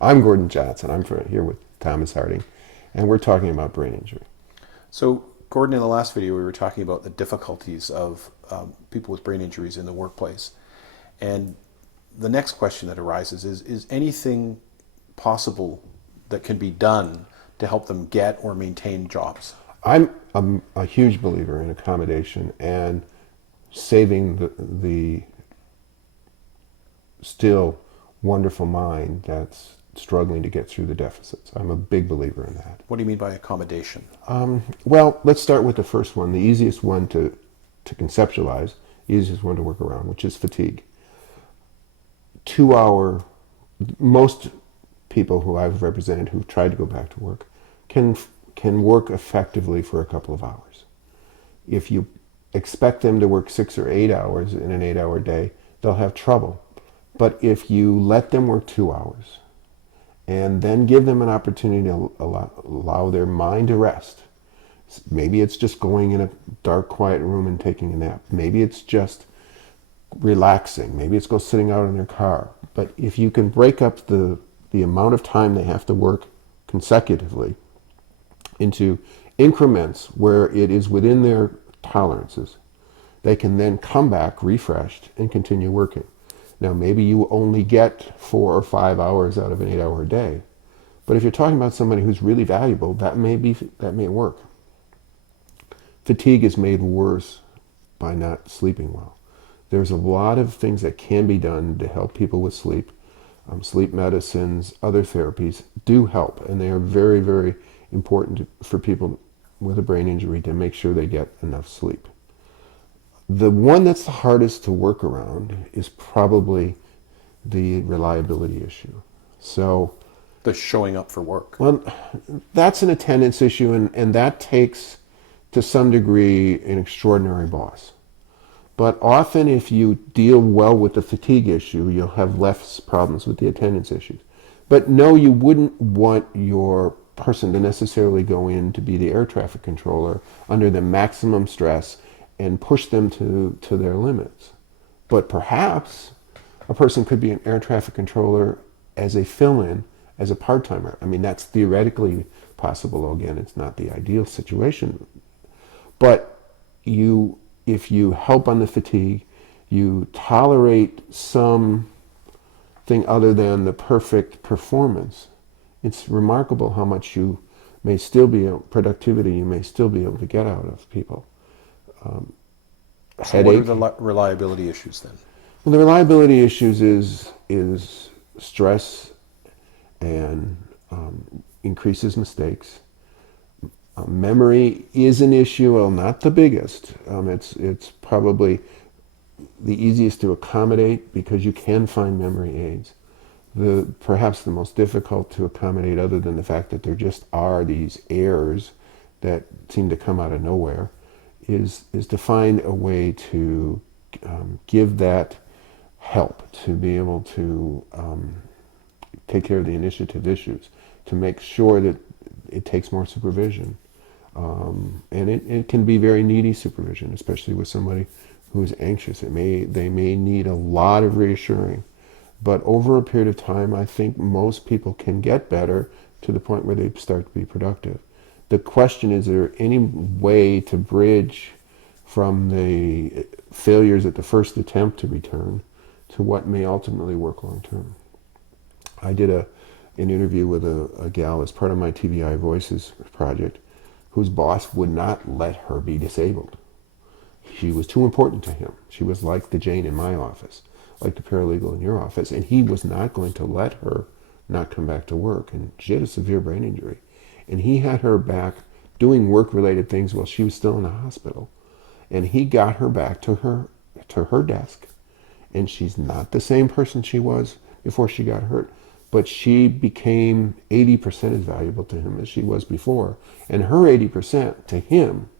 I'm Gordon Johnson. Here with Thomas Harding, and we're talking about brain injury. So, Gordon, in the last video, we were talking about the difficulties of people with brain injuries in the workplace. And the next question that arises is anything possible that can be done to help them get or maintain jobs? I'm a huge believer in accommodation and saving the still wonderful mind that's struggling to get through the deficits. I'm a big believer in that. What do you mean by accommodation? Well, let's start with the first one, the easiest one to conceptualize, the easiest one to work around, which is fatigue. 2 hour, most people who I've represented who've tried to go back to work can can work effectively for a couple of hours. If you expect them to work 6 or 8 hours in an 8 hour day, they'll have trouble. But if you let them work 2 hours and then give them an opportunity to allow their mind to rest, maybe it's just going in a dark, quiet room and taking a nap. Maybe it's just relaxing. Maybe it's go sitting out in their car. But if you can break up the amount of time they have to work consecutively into increments where it is within their tolerances, they can then come back refreshed and continue working. Now, maybe you only get 4 or 5 hours out of an 8 hour day, but if you're talking about somebody who's really valuable, that may work. Fatigue is made worse by not sleeping well. There's a lot of things that can be done to help people with sleep. Sleep medicines, other therapies do help, and they are very, very important for people with a brain injury to make sure they get enough sleep. The one that's the hardest to work around is probably the reliability issue. So, The showing up for work. well, that's an attendance issue, and that takes, to some degree, an extraordinary boss. But often, if you deal well with the fatigue issue, you'll have less problems with the attendance issues. But no, you wouldn't want your person to necessarily go in to be the air traffic controller under the maximum stress and push them to their limits. But perhaps a person could be an air traffic controller as a fill-in, as a part-timer. I mean, that's theoretically possible. Again, it's not the ideal situation. But if you help on the fatigue, you tolerate something other than the perfect performance, it's remarkable how much productivity you may still be able to get out of people. So, what are Headache. the reliability issues then? Well, the reliability issues is stress and increases mistakes. Memory is an issue, well, not the biggest. It's probably the easiest to accommodate because you can find memory aids. Perhaps the most difficult to accommodate, other than the fact that there just are these errors that seem to come out of nowhere, is to find a way to give that help, to be able to take care of the initiative issues, to make sure that it takes more supervision. And it can be very needy supervision, especially with somebody who is anxious. They may need a lot of reassuring. But over a period of time, I think most people can get better to the point where they start to be productive. The question is there any way to bridge from the failures at the first attempt to return to what may ultimately work long term? I did an interview with a gal as part of my TBI Voices project whose boss would not let her be disabled. She was too important to him. She was like the Jane in my office, like the paralegal in your office, and he was not going to let her not come back to work. And she had a severe brain injury. And he had her back doing work-related things while she was still in the hospital. And he got her back to her desk. And she's not the same person she was before she got hurt. But she became 80% as valuable to him as she was before. And her 80% to him,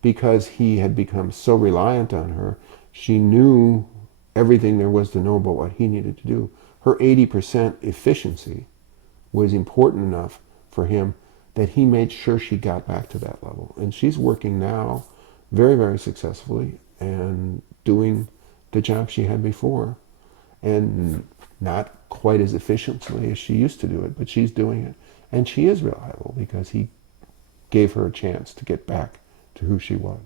because he had become so reliant on her, she knew everything there was to know about what he needed to do. Her 80% efficiency was important enough for him that he made sure she got back to that level. And she's working now very, very successfully and doing the job she had before. And not quite as efficiently as she used to do it, but she's doing it. And she is reliable because he gave her a chance to get back to who she was.